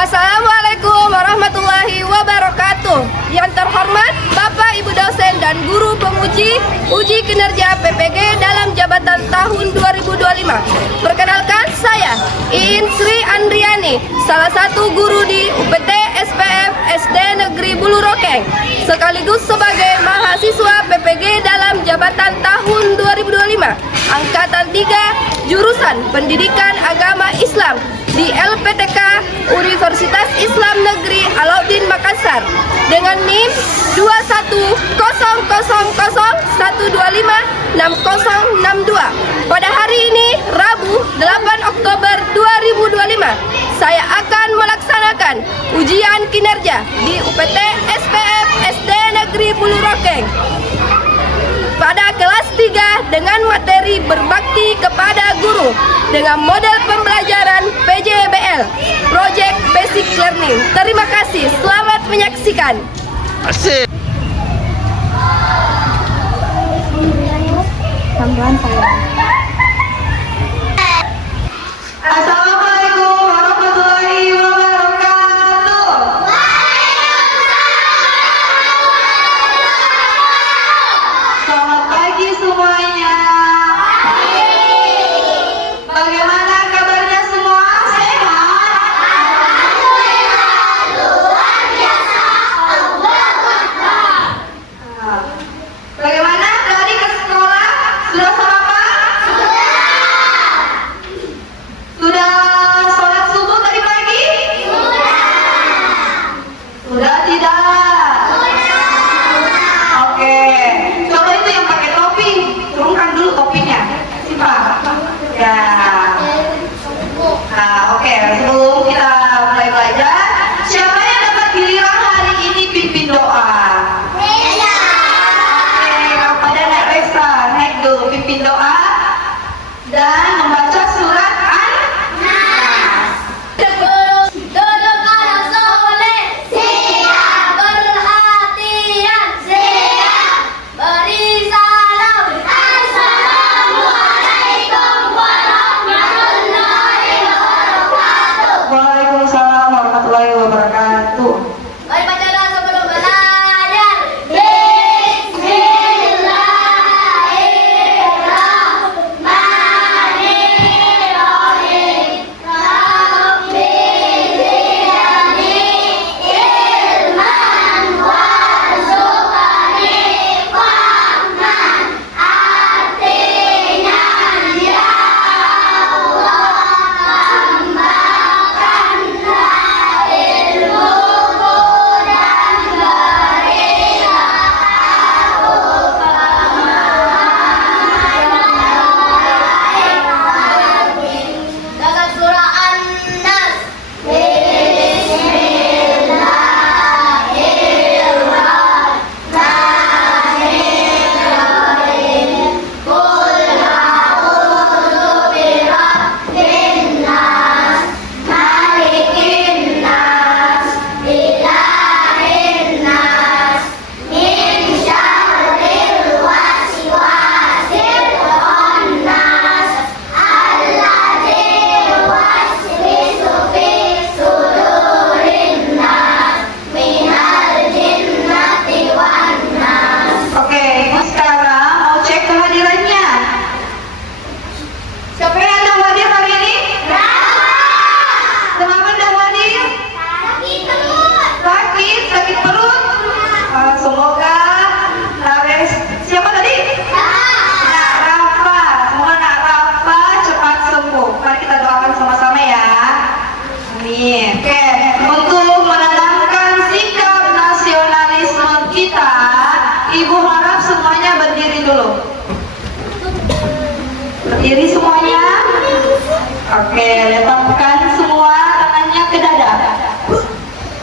Assalamualaikum warahmatullahi wabarakatuh. Yang terhormat Bapak Ibu dosen dan guru penguji uji kinerja PPG dalam jabatan tahun 2025. Perkenalkan, saya Iin Sri Andriani, salah satu guru di UPT SPF SD Negeri Bulurokeng, sekaligus sebagai mahasiswa PPG dalam jabatan tahun 2025, angkatan 3, jurusan Pendidikan Agama Islam di LPTK Universitas Islam Negeri Alauddin Makassar dengan NIM 21000125662. Pada hari ini, Rabu 8 Oktober 2025, saya akan melaksanakan ujian kinerja di UPT SPF SD Negeri Bulurokeng pada kelas 3 dengan materi berbakti kepada guru dengan model pembelajaran PJBL, Project Basic Learning. Terima kasih, selamat menyaksikan. Asik. Assalamualaikum warahmatullahi wabarakatuh. Selamat pagi semuanya. Bagaimana kabarnya semua? Sehat? Luar biasa. Bagaimana tadi ke sekolah? Sudah sarapan? Sudah sholat subuh tadi pagi? Sudah tidak? Oke, coba itu yang pakai topi, turunkan dulu topinya, simpan. Ya. Nah, oke, sebelum kita mulai belajar, siapa yang dapat giliran hari ini pimpin doa? Oke, kepada Nek Resa, naik dulu pimpin doa dan membaca surat An-Nas. Duduk anak soleh, siap perhatian, siap beri salam. Assalamualaikum warahmatullahi wabarakatuh. Waalaikumsalam warahmatullahi wabarakatuh. Mari bacalah sebelum belajar. Bismillahirrahmanirrahim. Rabbi zidni ilman warzuqni fahman. Artinya, ya Allah, tambahkanlah ilmuku dan berilah aku pemahaman. Dengan surah An-Nas. Bismillahirrahmanirrahim. Qul a'udzu birabbin nas, malikin nas, ilahin nas, min syarril waswasil khannas, alladzi yuwaswisu fi sudurin nas, minal jinnati wan nas. Oke, sekarang mau cek kehadirannya. Siapa yang ada hadir hari ini? Kenapa tidak hadir? Sakit perut? Semoga Nares, siapa tadi? Nak Rafa, semoga Nak Rafa cepat sembuh. Mari kita doakan sama-sama ya. Amin. Oke, untuk menanamkan sikap nasionalisme kita, Ibu harap semuanya berdiri dulu. Berdiri semuanya. Oke, lepaskan semua tangannya ke dada.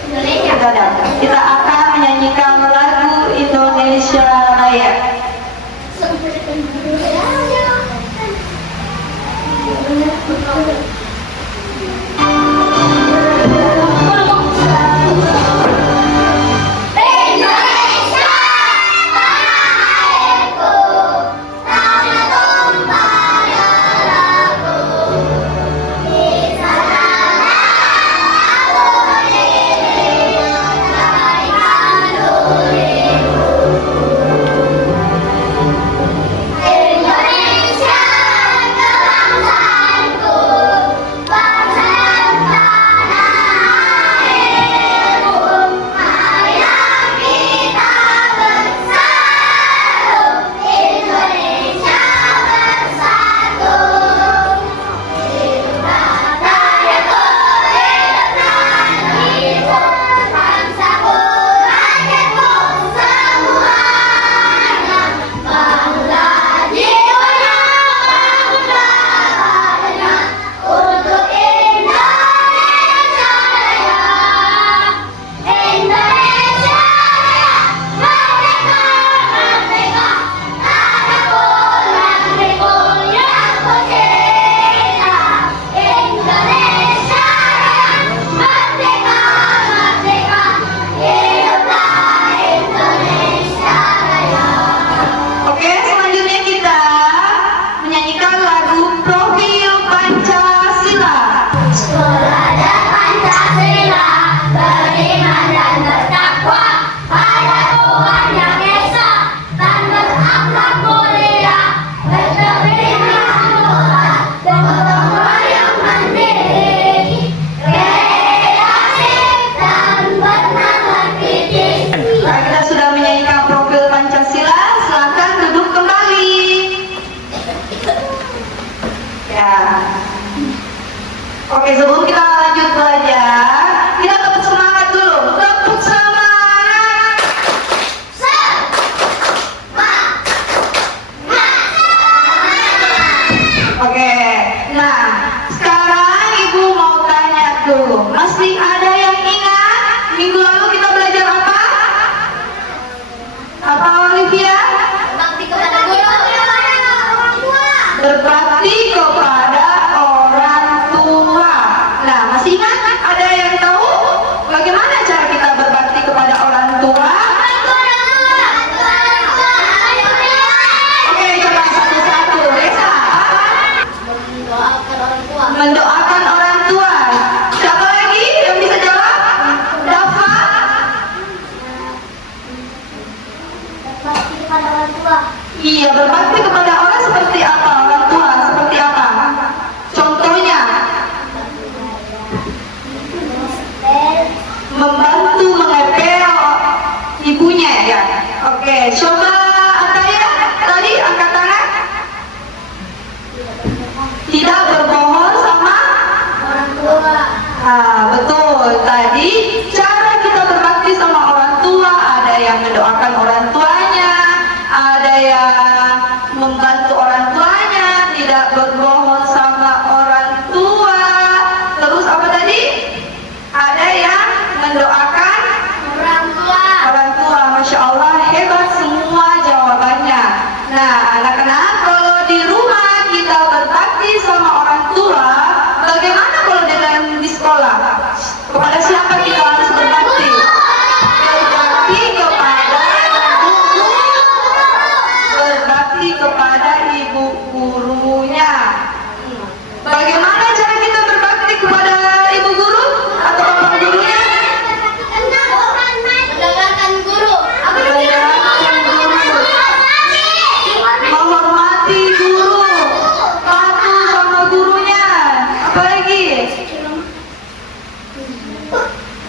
Ke dada. Kita akan menyanyikan lagu Indonesia Raya. Indonesia tanah airku, tanah tumpah darahku, di sana Iya, berbakti kepada orang seperti apa? Orang tua seperti apa? Contohnya, membantu mengepel ibunya ya. Oke, coba Ataya tadi angkat tangan. Tidak berbohong sama Orang tua. betul. Tadi cara kita berbakti sama orang tua, ada yang mendoakan orang tuanya, ada yang membantu orang tuanya, tidak berbohong sama orang tua. Terus apa tadi? Ada yang mendoakan Orang tua. orang tua. Masya Allah, hebat semua jawabannya. Nah, anak-anak, kalau di rumah kita berbakti sama orang tua, bagaimana kalau dengan di sekolah? Kepada siapa kita harus berbakti? Berbakti kepada guru, berbakti kepada ibu gurunya. Bagaimana cara kita berbakti kepada ibu guru atau bapak gurunya? Mendengarkan guru. Mendengarkan guru. Menghormati guru, patuh sama gurunya. Apa lagi?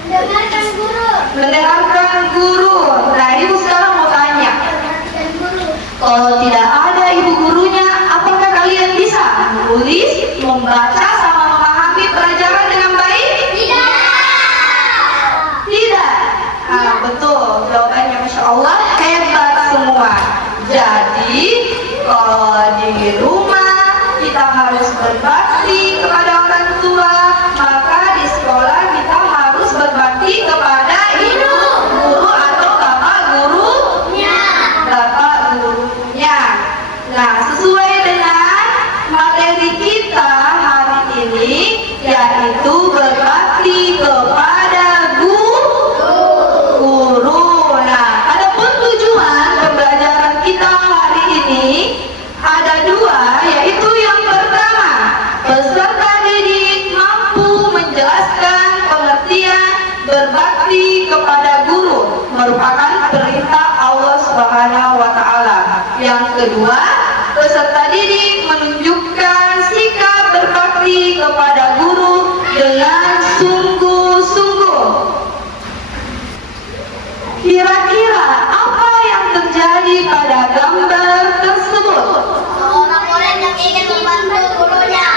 Mendengarkan guru. Mendengarkan guru. Nah, ibu sekarang mau tanya, Mendengarkan guru. kalau tidak ada ibu gurunya, apakah kalian bisa menulis, membaca, sama memahami pelajaran dengan baik? Tidak. Tidak. Betul. Jawabannya Masya Allah, hebat semua. Jadi, kalau di rumah kita harus berbakti kepada orang tua, maka di sekolah kita harus berbakti kepada ibu guru atau bapak gurunya. Bapak gurunya. Nah, sesuai dengan materi kita hari ini, yaitu berbakti kepada guru. Nah, adapun tujuan pembelajaran kita hari ini ada dua, yaitu yang pertama, peserta didik mampu menjelaskan pengertian berbakti kepada guru merupakan perintah Allah Subhanahu wa taala. Yang kedua, peserta didik menunjukkan sikap berbakti kepada guru dengan sungguh-sungguh. Kira-kira apa yang terjadi pada gambar tersebut? Seorang murid yang ingin membantu gurunya.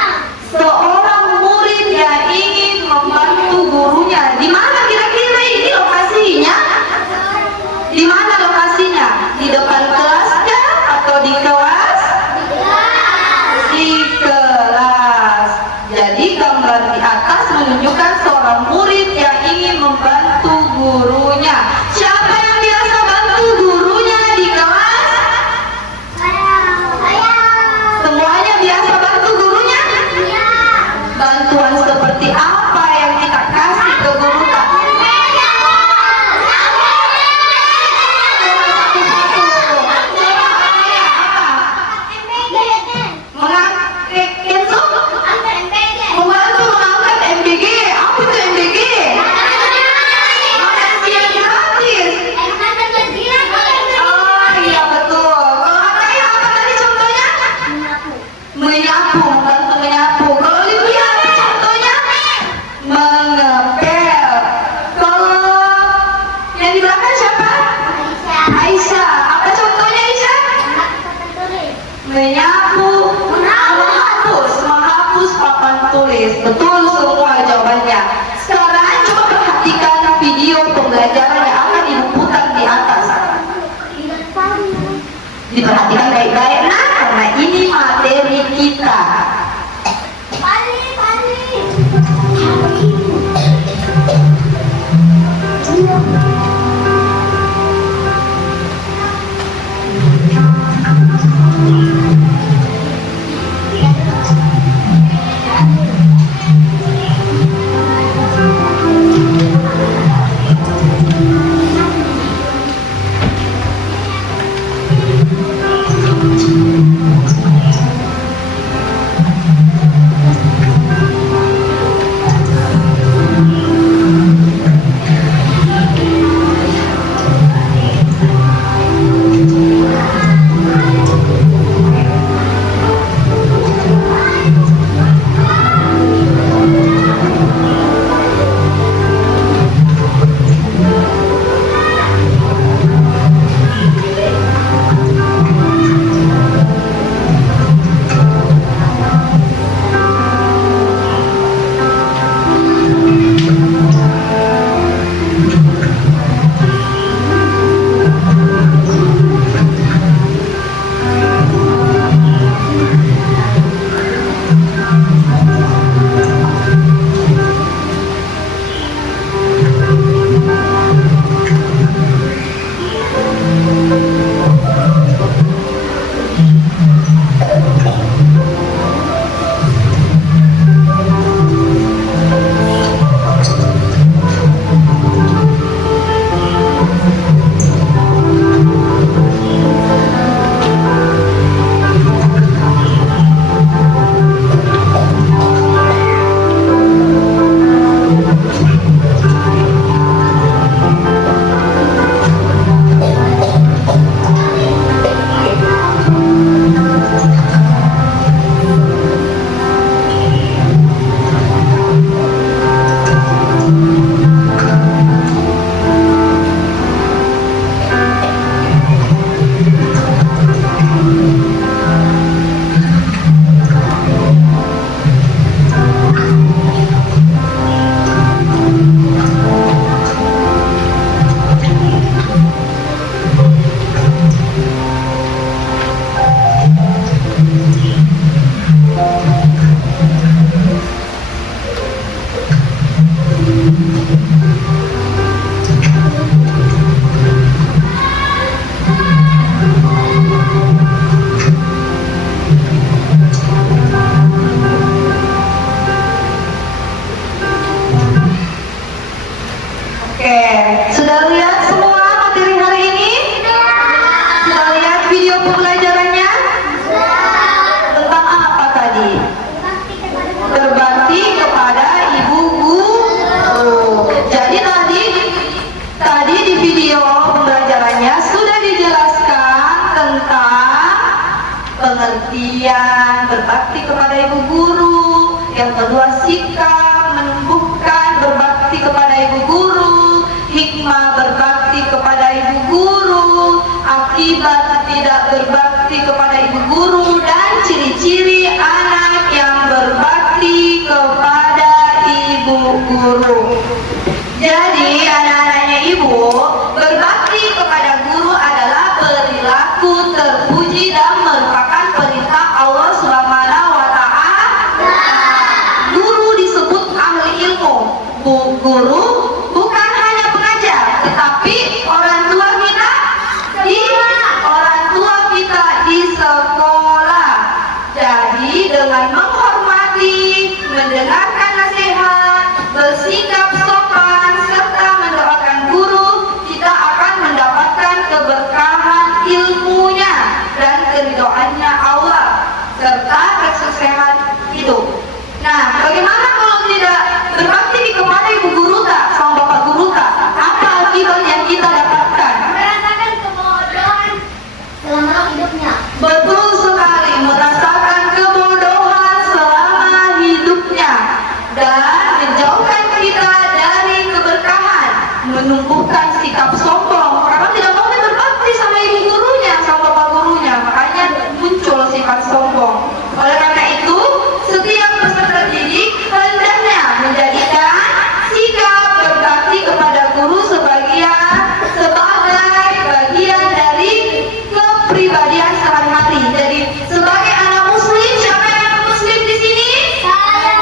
Seorang murid yang ingin membantu gurunya. Di mana kira-kira ini lokasinya? Di mana lokasinya? Di depan kelasnya atau di kelas? Di kelas. Jadi gambar di atas menunjukkan seorang murid yang ingin membantu gurunya. Siapa yang biasa bantu gurunya di kelas? Semuanya biasa bantu gurunya? Bantuan seperti apa yang kita kasih ke guru Kak? Mengangkat kenso? Membantu mengangkat MBG. Apa itu MBG? Makan siang gratis. Oh iya betul. Kalau Ataya apa tadi contohnya? Menyapu, membantu menyapu. Kalau Livia apa contohnya? Mengepel. Kalau yang di belakang siapa? Aisyah. Apa contohnya Aisyah? Menyapu, menghapus papan tulis. Betul semua jawabannya. Sekarang coba perhatikan video pembelajaran yang akan ibu putar di atas. Diperhatikan baik-baik nah, karena ini materi kita. bersikap, menumbuhkan berbakti kepada ibu guru, hikmah berbakti kepada ibu guru, akibat tidak berbakti kepada ibu guru, dan ciri-ciri anak yang berbakti kepada ibu guru. Jadi anak-anaknya ibu, berbakti kepada guru adalah perilaku terpuji dan merupakan perintah Allah Subhanahu wa Ta'ala. Guru disebut ahli ilmu. Guru bukan hanya pengajar, tetapi orang tua kita di sekolah. Jadi dengan menghormati, mendengarkan nasihat, bersikap sopan serta mendoakan guru, kita akan mendapatkan keberkahan ilmunya dan keridhoannya Allah serta kesuksesan hidup. Nah, bagaimana kalau tidak berbakti kepada ibu guru tak, sama bapak guru tak? Apa akibat yang kita dapatkan? Merasakan kebodohan selama hidupnya. Betul sekali, merasakan kebodohan selama hidupnya dan menjauhkan kita dari keberkahan, menumbuhkan sikap sombong karena tidak mau berbakti sama ibu gurunya, sama bapak gurunya, makanya muncul sifat sombong. Oleh karena itu, setiap peserta didik hendaknya menjadikan sikap berbakti kepada guru sebagai bagian dari kepribadian sehari-hari. Jadi sebagai anak muslim, siapa yang anak muslim di sini? Saya.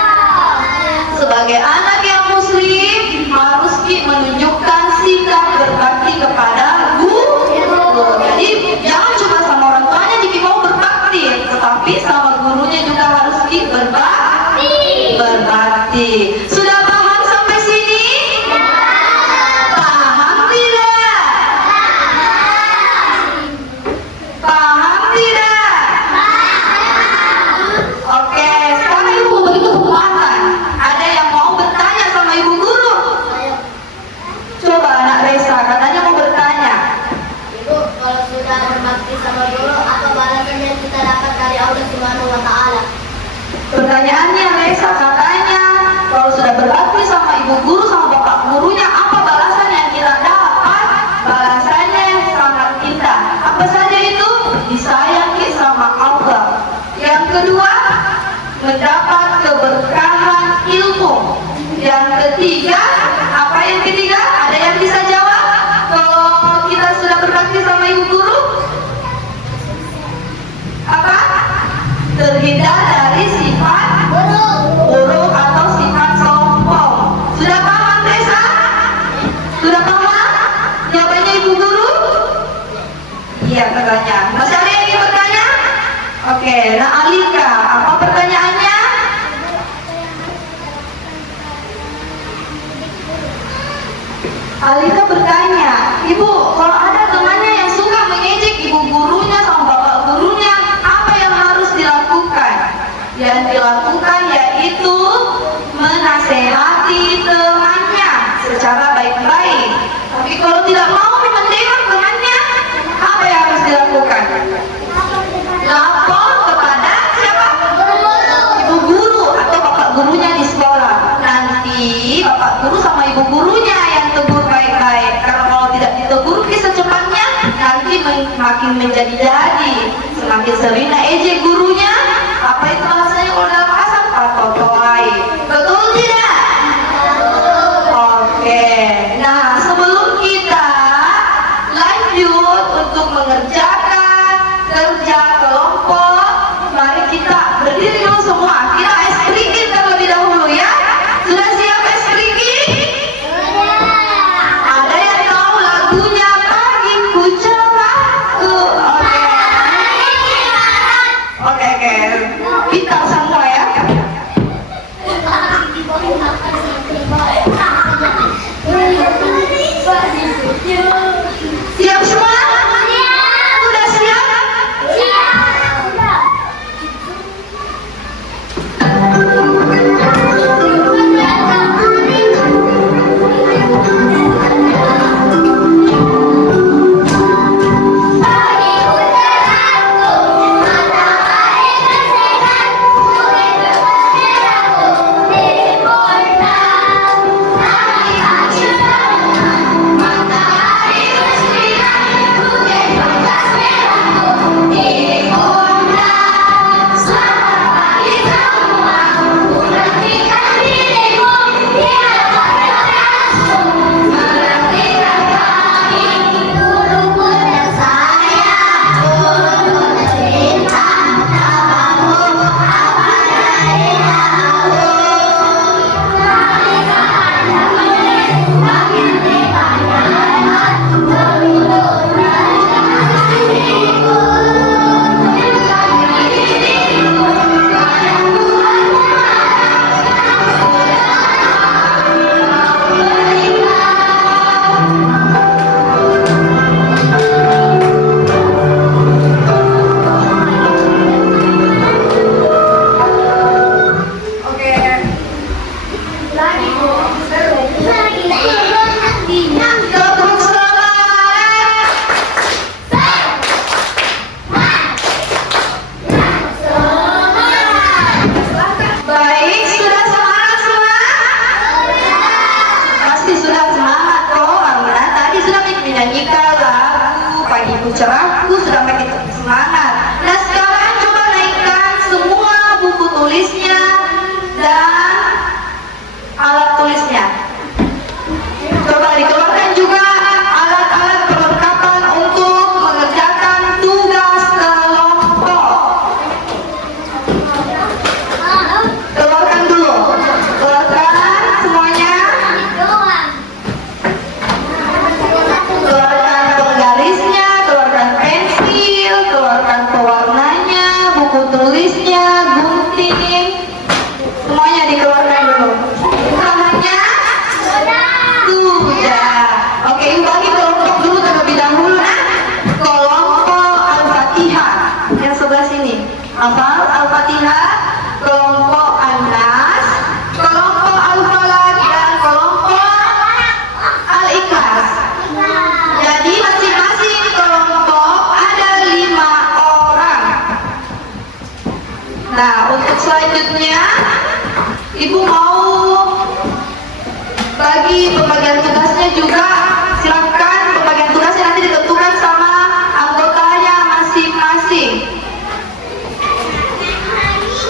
Sebagai anak yang muslim harus menunjukkan sikap berbakti kepada guru. Jadi jangan cuma sama orang tuanya Diki mau berbakti, tetapi sama gurunya juga harus berbakti. Sudah paham sampai sini? Paham tidak? Paham tidak? Oke, sekarang ibu beri kesempatan. Ada yang mau bertanya sama ibu guru? Coba anak Resa, katanya mau bertanya. Ibu, kalau sudah berbakti sama guru, apa balasan yang kita dapat dari Allah Subhanahu wa Ta'ala? Pertanyaannya Resa, katanya kalau sudah berbakti sama ibu guru, sama bapak gurunya, apa balasan yang kita dapat? Balasannya yang sangat indah. Apa saja itu? Disayangi sama Allah. Yang kedua, mendapat keberkahan ilmu. Yang ketiga, apa yang ketiga? Ada yang bisa jawab? Kalau kita sudah berbakti sama ibu guru, apa? Terhindar dari sifat buruk atau sifat sombong. Sudah paham Resa? Sudah paham? Jawabannya ibu guru? Iya katanya. Masih ada yang ingin bertanya? Oke, nah Alika, apa pertanyaannya? Alika bertanya, Ibu, kalau ada temannya yang suka mengejek ibu gurunya sama bapak gurunya, apa yang harus dilakukan? Yang dilakukan yaitu menasehati temannya secara baik-baik. Tapi kalau tidak mau mendengar temannya, apa yang harus dilakukan? Lapor kepada siapa? Ibu guru atau bapak gurunya di sekolah. Nanti bapak guru sama ibu gurunya yang tegur baik-baik. Karena kalau tidak ditegur secepatnya, nanti makin menjadi-jadi. Semakin sering ejek gurunya, apa itu bahasanya kalau dalam bahasa? Patotoai. Betul tidak? Oke. Nah, sebelum kita lanjut untuk mengerjakan kerja kelompok, mari kita berdiri dulu semua. Kita esprikin terlebih dahulu ya. Sudah siap esprikin? Ada yang tahu lagunya Pagiku Cerahku? Oke. Pintar semua ya. pasti sudah semangat kok karena tadi sudah menyanyikan lagu Pagi Ku Cerahku, sudah makin semangat. Nah sekarang coba naikkan semua buku tulisnya dan alat tulisnya. Coba dikeluarkan juga alat-alat perlengkapan untuk mengerjakan tugas kelompok. Keluarkan dulu, keluarkan semuanya. Keluarkan penggarisnya, keluarkan pensil, keluarkan pewarnanya, buku tulisnya, gunting, semuanya dikeluarkan dulu. Semuanya sudah. Oke, bagi kelompok dulu terlebih dahulu. Nah, kelompok Al-Fatihah yang sebelah sini. Hafal Al-Fatihah, kelompok An-Nas, kelompok Al-Falaq, dan kelompok Al-Ikhlas. Jadi masing-masing kelompok ada 5 orang. Nah, untuk selanjutnya Ibu mau bagi pembagian tugasnya juga. Silakan pembagian tugasnya nanti ditentukan sama anggotanya masing-masing.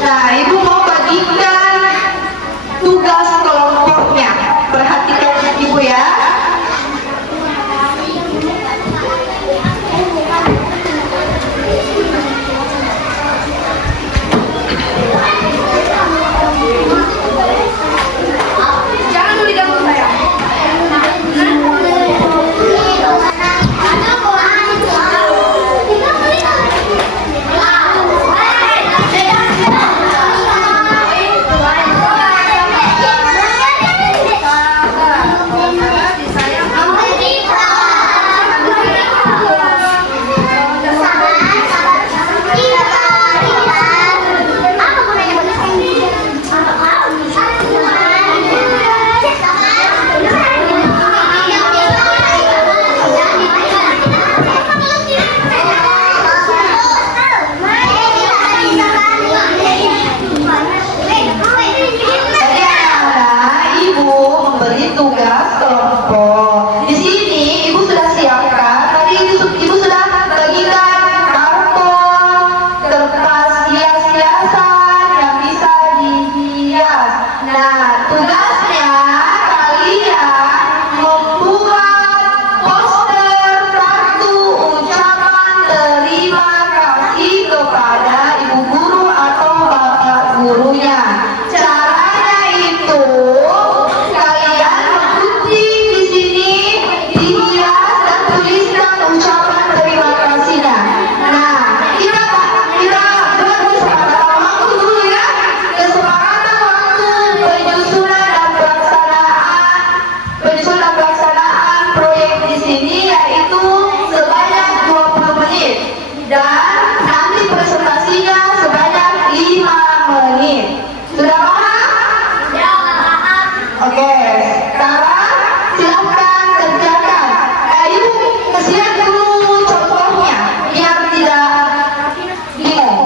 Nah, Ibu mau bagikan tugas kelompoknya. Perhatikan Ibu ya. Jangan dulu diganggu saya. Jadi anak-anak, Ibu memberi tugas kelompok. Di sini Ibu sudah siapkan. Tadi Ibu sudah bagikan karton, kertas hias-hiasan yang bisa dihias. Nah, tugasnya kalian membuat poster kartu ucapan terima kasih kepada ibu guru atau bapak gurunya. Caranya itu kalian gunting di sini, dihias dan tuliskan ucapan terima kasihnya. Nah, kita buat kesepakatan waktu dulu ya. Kesepakatan waktu penyusunan dan pelaksanaan proyek di sini yaitu sebanyak 20 menit dan nanti presentasinya sebanyak 5 menit. Sudah paham? Oke, sekarang silahkan kerjakan. Ibu kasihan dulu contohnya biar tidak bingung.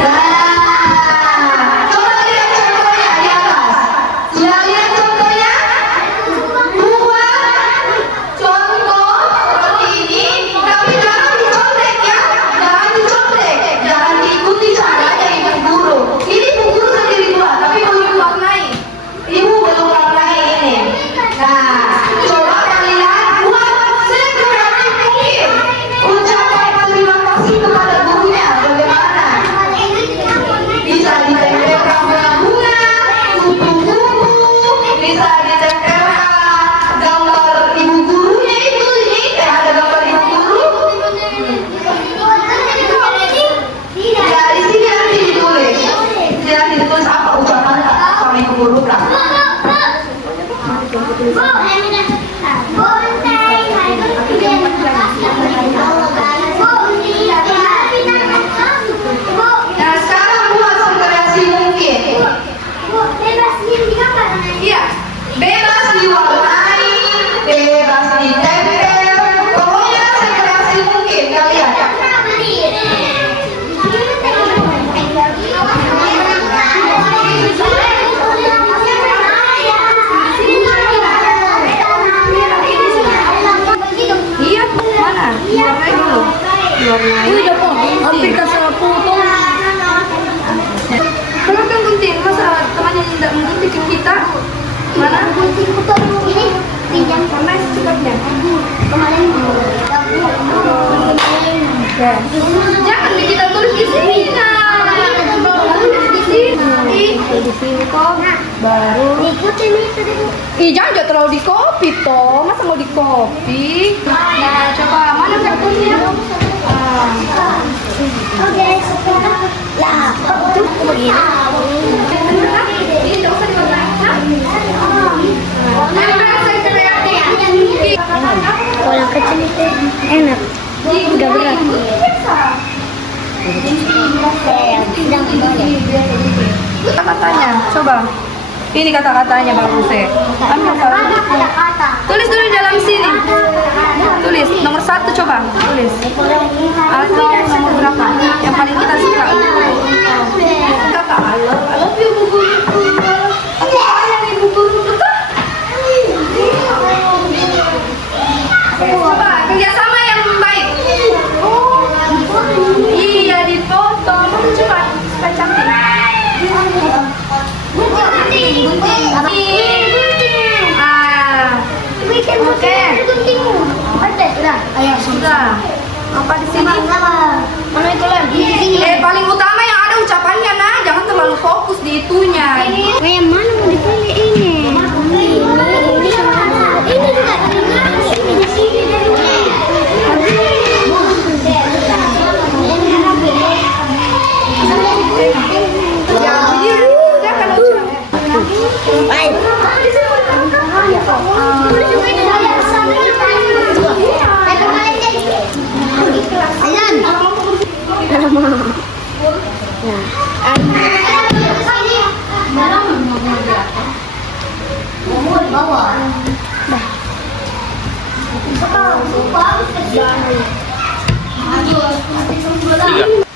Nah, coba lihat contohnya di atas. Sudah lihat contohnya? Buat contoh seperti ini, tapi jangan dicontek ya, jangan dicontek, jangan diikuti caranya ibu guru. Ini ibu guru sendiri buat, tapi belum warnai. Ibu belum warnai ini. Nah, coba kalian buat sekreatif mungkin. Ucapan terima kasih kepada gurunya bagaimana? Bisa ditempelkan bunga-bunga, kupu-kupu, bisa ditempelkan gambar ibu gurunya itu ini, ada gambar ibu guru. Ya di sini nanti ditulis, nanti ditulis apa ucapan sama ibu guru kak. Nah sekarang buat sekreasi mungkin. Iya, bebas diwarnai, bebas ditempel, pokoknya sekreasi mungkin kalian. Jangan kita tulis di sini. Di sini kok baru. Ikutin itu deh. Ih, jangan terlalu di copy toh. Masa mau di copy? Nah, coba mana kartunya? Oke, lah, itu begini. Ini usah Kalau yang kecil itu enak, udah berat. Kata-katanya, coba. Ini kata-katanya bagus ya. Tulis dulu dalam sini. Tulis nomor 1 coba. Tulis. Atau nomor berapa? Yang paling kita suka. Kata I love you bu guruku. Aku sayang ibu guruku. Coba kerjasama yang baik. Iya difoto. Coba supaya cantik. Ayo sudah. Apa di sini? Mana itu lagi? Paling utama yang ada ucapannya nah, jangan terlalu fokus di itunya. Yang mana mau dipilih ini? Ini sama ini juga. Ini di sini Ya, jadi udah kan ucapannya. baik. Ayan.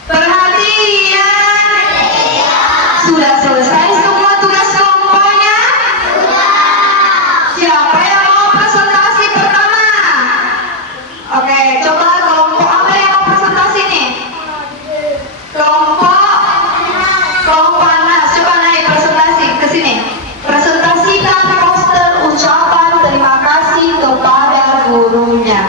Perhatian. Sudah selesai semua tugas kelompoknya? Siapa yang mau presentasi pertama? Oke, coba kelompok apa yang mau presentasi nih? Kelompok Anas, coba naik presentasi ke sini. Presentasikan poster ucapan terima kasih kepada gurunya.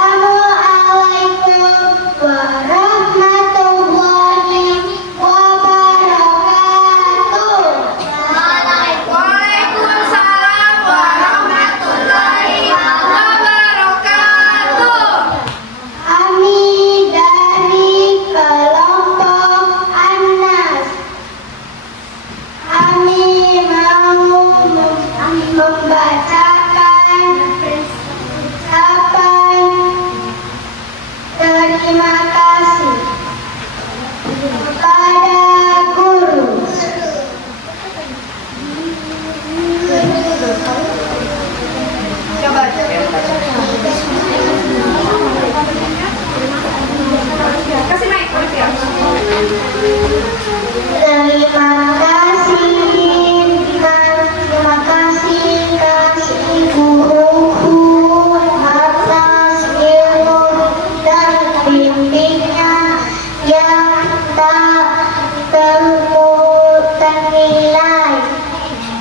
Assalamualaikum warahmatullahi wabarakatuh. Waalaikumsalam warahmatullahi wabarakatuh. Kami dari kelompok Anas. Kami mau membacakan ucapan terima kasih kepada guru. Coba. Kasih naik ya. Terima kasih guruku atas ilmu dan bimbingan yang tak ternilai.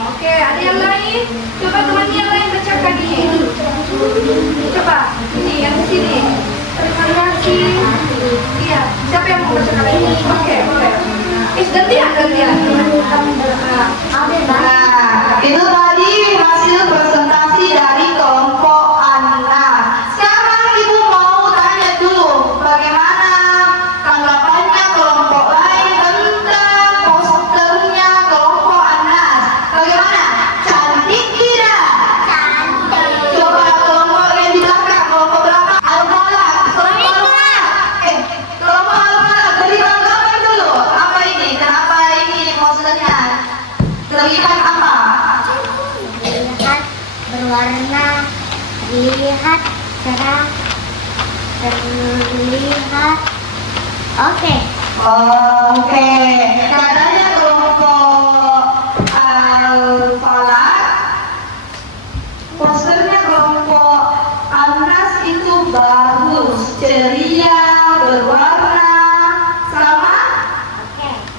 Oke, ada yang lain? Coba teman yang lain bacakan ini. Coba, ini yang di sini. Terima kasih. Iya, siapa yang mau bacakan ini? Oke, boleh. Gantian. Nah, itu tadi hasil presentasi dari kelompok Anas. Sekarang ibu mau tanya dulu, bagaimana tanggapannya kelompok lain tentang posternya kelompok Anas? Bagaimana? Cantik tidak? Cantik. Coba kelompok yang di belakang, kelompok berapa? Al-Falaq. Kelompok Al-Falaq, beri tanggapan dulu. Apa ini? Kenapa ini posternya terlihat apa? Terlihat berwarna, dilihat cerah, terlihat oke. Oke, katanya kelompok Al-Falaq, posternya kelompok Anas itu bagus, ceria, berwarna, sama?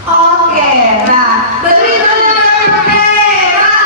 Oke, nah, beri tepuk tangan.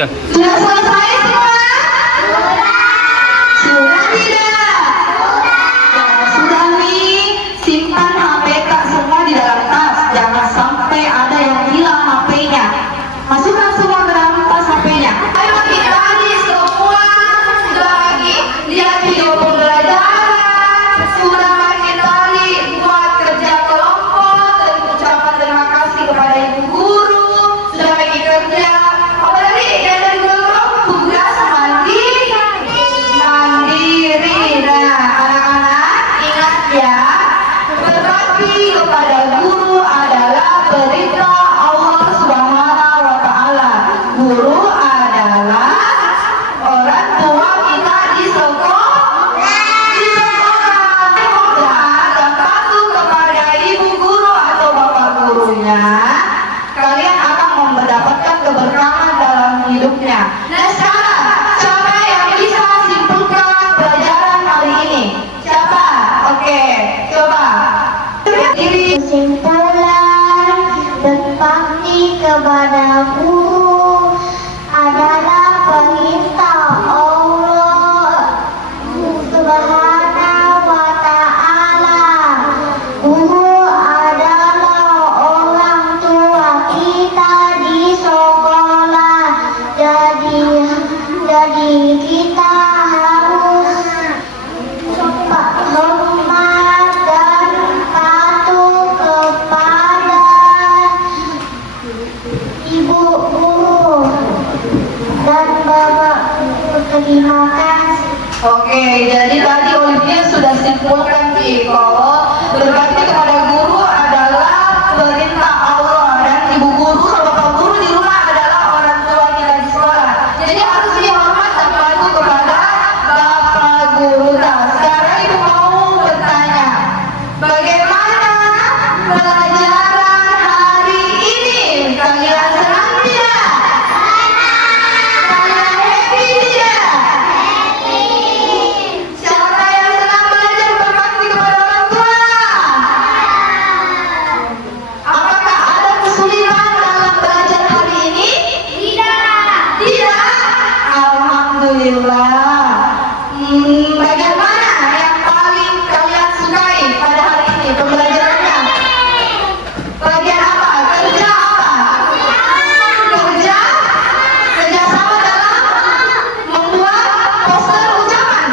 3. Sudah selesai semua? Sudah tidak? Kalau sudah nih, simpan HP Kak semua di dalam tas. Jangan sampai ada yang hilang HP-nya. Masukkan semua ke dalam tas HP-nya. Ayo kita nih semua sudah lagi lihat video pembelajaran. Sudah kita nih buat kerja kelompok dan ucapan terima kasih kepada ibu guru. Sudah lagi kerja. Apalagi yang dari guru tugas mandiri. Nah, anak-anak ingat ya, berbakti kepada guru adalah perintah Allah Subhanahu wa Ta'ala. Guru adalah orang tua kita di sekolah. Dan patuh kepada ibu guru atau bapak gurunya, kalian akan mendapatkan keberkahan dalam hidupnya. Nah sekarang, siapa yang bisa simpulkan pelajaran kali ini? Siapa? Oke, coba. Diri. Kesimpulan, berbakti kepada guru adalah perintah Allah Subhanahu wa Ta'ala. Guru adalah orang tua kita di sekolah. Jadi kita harus hormat dan patuh kepada ibu guru dan bapak guru. Terima kasih. Oke, jadi tadi Olivia sudah simpulkan Ki, kalau berbakti kepada guru adalah perintah Allah dan ibu guru atau bapak guru di rumah adalah orang tua kita di sekolah. Jadi harus dihormat dan patuh kepada bapak guru. Nah, sekarang ibu mau bertanya, bagaimana pelajaran hari ini? Kalian senang tidak? Kalian happy tidak? Siapa yang senang belajar berbakti kepada orang tua? Apakah ada kesulitan dalam belajar hari ini? Tidak. Alhamdulillah. Bagaimana yang paling kalian sukai pada hari ini pembelajarannya? Bagian apa? Kerja apa? Kerjasama dalam membuat poster ucapan.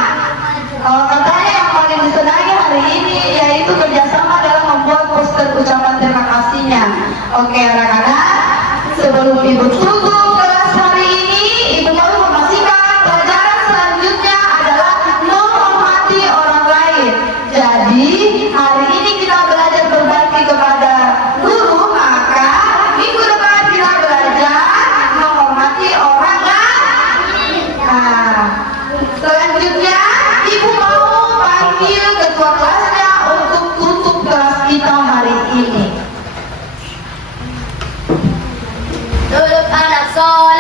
Kalau katanya yang paling disenangi hari ini yaitu kerjasama dalam membuat poster ucapan terima kasihnya. Oke anak-anak, sebelum ibu tutup kelas hari ini, ibu mau memastikan pelajaran selanjutnya adalah menghormati orang lain. Jadi hari ini kita belajar berbakti kepada guru, maka minggu depan kita belajar menghormati orang lain. Nah, selanjutnya ibu mau panggil ketua kelasnya untuk tutup kelas kita hari ini. Duduk anak soleh.